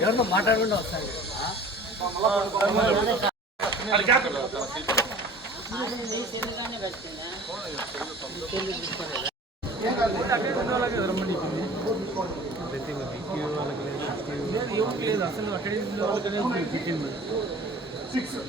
ఎవరితో మాట్లాడకుండా వస్తాయి లేదు అసలు అక్కడ సార్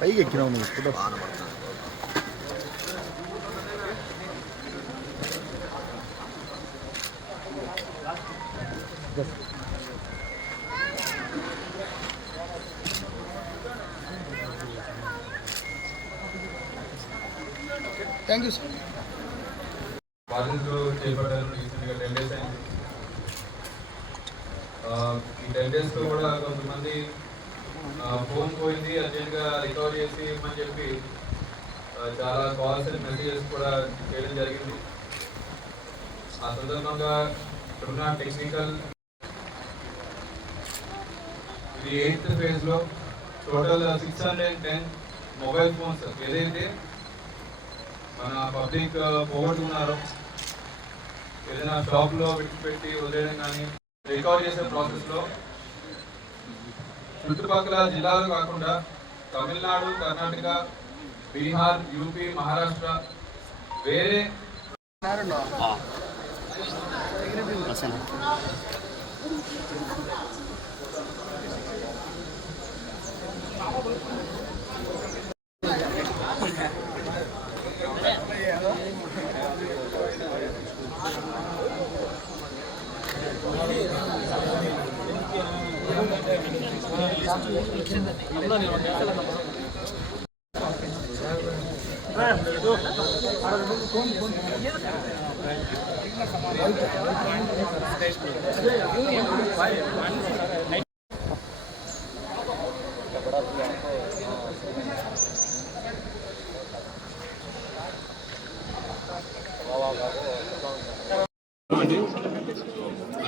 పైకి ఎక్కినావు నువ్వు ఇప్పుడు థ్యాంక్ యూ సార్ బాధితులు చేపట్టారు రీసెంట్గా టెన్ డేస్ అయింది. ఈ టెన్ డేస్లో కూడా కొంతమంది ఫోన్ పోయింది అర్జెంట్గా రికవర్ చేసి ఇవ్వమని చెప్పి చాలా కాల్స్ అండ్ మెసేజెస్ కూడా చేయడం జరిగింది. ఆ సందర్భంగా ఇప్పుడున్న టెక్నికల్ ఇది ఎయిత్ ఫేజ్లో total six hundred ten mobile phones ఏదైతే మన పబ్లిక్ పోగొట్టుకున్నారో ఏదైనా షాప్లో పెట్టి వదిలేయడం కానీ రికవర్ చేసే ప్రాసెస్లో చుట్టుపక్కల జిల్లాలు కాకుండా తమిళనాడు కర్ణాటక బీహార్ యూపీ మహారాష్ట్ర వేరే అండి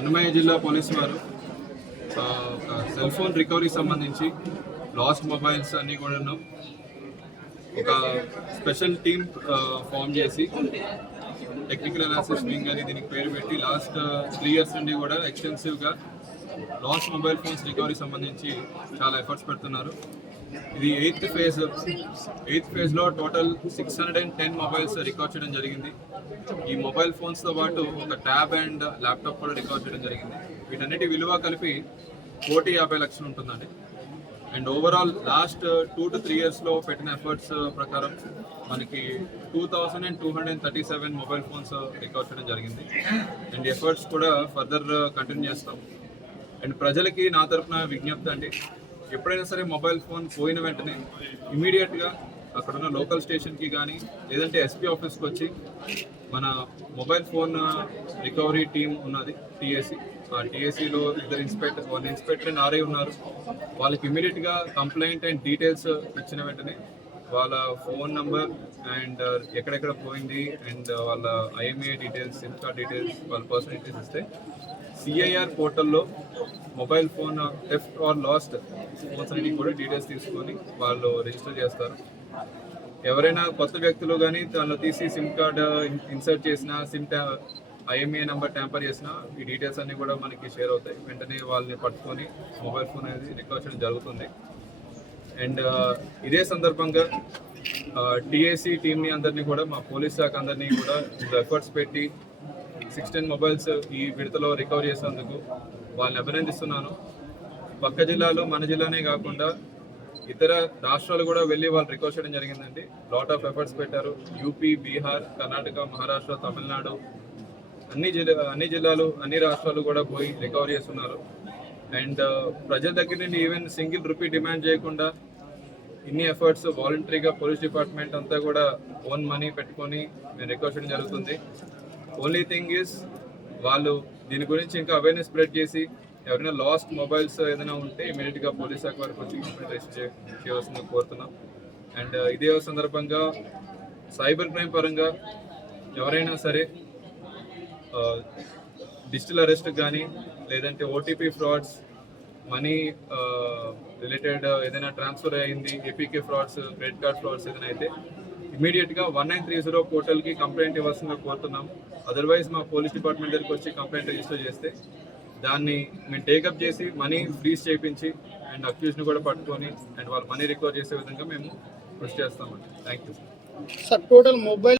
అన్నమయ్య జిల్లా పోలీసు వారు సెల్ ఫోన్ రికవరీ సంబంధించి లాస్ట్ మొబైల్స్ అన్ని కూడాను ఒక స్పెషల్ టీమ్ ఫామ్ చేసి టెక్నికల్ అనాలిసిస్ వింగ్ అని దీనికి పేరు పెట్టి లాస్ట్ త్రీ ఇయర్స్ నుండి కూడా ఎక్స్టెన్సివ్గా లాస్ట్ మొబైల్ ఫోన్స్ రికవరీ సంబంధించి చాలా ఎఫర్ట్స్ పెడుతున్నారు. ఇది ఎయిత్ ఫేజ్ ఎయిత్ ఫేజ్లో total six hundred and ten mobiles record చేయడం జరిగింది. ఈ మొబైల్ ఫోన్స్తో పాటు ఒక ట్యాబ్ అండ్ ల్యాప్టాప్ కూడా రికార్డ్ చేయడం జరిగింది. వీటన్నిటి విలువ కలిపి కోటి యాభై లక్షలు ఉంటుందండి. And overall lost two to three ఇయర్స్లో పెట్టిన ఎఫర్ట్స్ ప్రకారం మనకి two thousand and two hundred thirty seven mobile phones record చేయడం జరిగింది. అండ్ ఎఫర్ట్స్ కూడా ఫర్దర్ కంటిన్యూ చేస్తాం. అండ్ ప్రజలకి నా తరపున విజ్ఞప్తి అండి ఎప్పుడైనా సరే మొబైల్ ఫోన్ పోయిన వెంటనే ఇమీడియట్గా అక్కడున్న లోకల్ స్టేషన్కి కానీ లేదంటే ఎస్పీ ఆఫీస్కి వచ్చి మన మొబైల్ ఫోన్ రికవరీ టీం ఉన్నది టీఏసీ. ఆ టీఏసీలో ఇద్దరు inspector one inspector and RI ఉన్నారు. వాళ్ళకి ఇమీడియట్గా కంప్లైంట్ అండ్ డీటెయిల్స్ ఇచ్చిన వెంటనే వాళ్ళ ఫోన్ నంబర్ అండ్ uh, ఎక్కడెక్కడ పోయింది అండ్ uh, వాళ్ళ IMEI details SIM card details వాళ్ళ పర్సనల్ డీటెయిల్స్ ఇస్తే సిఐఆర్ పోర్టల్లో mobile phone theft or lost phones అన్నిటికి కూడా డీటెయిల్స్ తీసుకొని వాళ్ళు రిజిస్టర్ చేస్తారు. ఎవరైనా కొత్త వ్యక్తులు కానీ దానిలో తీసి సిమ్ కార్డ్ ఇన్సర్ట్ చేసిన సిమ్ ఐఎంఏ నెంబర్ ట్యాంపర్ చేసిన ఈ డీటెయిల్స్ అన్నీ కూడా మనకి షేర్ అవుతాయి. వెంటనే వాళ్ళని పట్టుకొని మొబైల్ ఫోన్ అనేది రికార్డ్ చేయడం జరుగుతుంది. అండ్ ఇదే సందర్భంగా టిఏసి టీమ్ని అందరినీ కూడా మా పోలీస్ శాఖ అందరినీ కూడా ఎఫర్ట్స్ పెట్టి సిక్స్టీన్ మొబైల్స్ ఈ విడతలో రికవర్ చేసినందుకు వాళ్ళని అభినందిస్తున్నాను. పక్క జిల్లాలో మన జిల్లానే కాకుండా ఇతర రాష్ట్రాలు కూడా వెళ్ళి వాళ్ళు రికవర్ చేయడం జరిగిందండి. లాట్ ఆఫ్ ఎఫర్ట్స్ పెట్టారు. యూపీ బీహార్ కర్ణాటక మహారాష్ట్ర తమిళనాడు అన్ని జిల్లా అన్ని జిల్లాలు అన్ని రాష్ట్రాలు కూడా పోయి రికవరీ చేస్తున్నారు. అండ్ ప్రజల దగ్గర నుండి ఈవెన్ సింగిల్ రూపీ డిమాండ్ చేయకుండా ఇన్ని ఎఫర్ట్స్ వాలంటరీగా పోలీస్ డిపార్ట్మెంట్ అంతా కూడా ఓన్ మనీ పెట్టుకొని మేము రికార్డ్ చేయడం జరుగుతుంది. ఓన్లీ థింగ్ ఈస్ వాళ్ళు దీని గురించి ఇంకా అవేర్నెస్ స్ప్రెడ్ చేసి ఎవరైనా లాస్ట్ మొబైల్స్ ఏదైనా ఉంటే ఇమీడియట్గా పోలీస్ శాఖ వారికి వచ్చి కంప్లైంట్ రిజిస్టర్ కోరుతున్నాం. అండ్ uh, ఇదే సందర్భంగా సైబర్ క్రైమ్ పరంగా ఎవరైనా సరే డిజిటల్ అరెస్ట్ కానీ లేదంటే ఓటీపీ ఫ్రాడ్స్ మనీ రిలేటెడ్ ఏదైనా ట్రాన్స్ఫర్ అయింది APK frauds credit card frauds ఏదైనా అయితే ఇమీడియట్గా వన్ నైన్ త్రీ జీరో పోర్టల్కి కంప్లైంట్ ఇవ్వాల్సిందిగా కోరుతున్నాం. అదర్వైజ్ మా పోలీస్ డిపార్ట్మెంట్ దగ్గరికి వచ్చి కంప్లైంట్ రిజిస్టర్ చేస్తే దాన్ని మేము టేకప్ చేసి మనీ ఫ్రీజ్ చేయించి అండ్ అక్యూజ్ని కూడా పట్టుకొని అండ్ వాళ్ళ మనీ రికవర్ చేసే విధంగా మేము కృషి చేస్తామండి. Thank you sir total mobile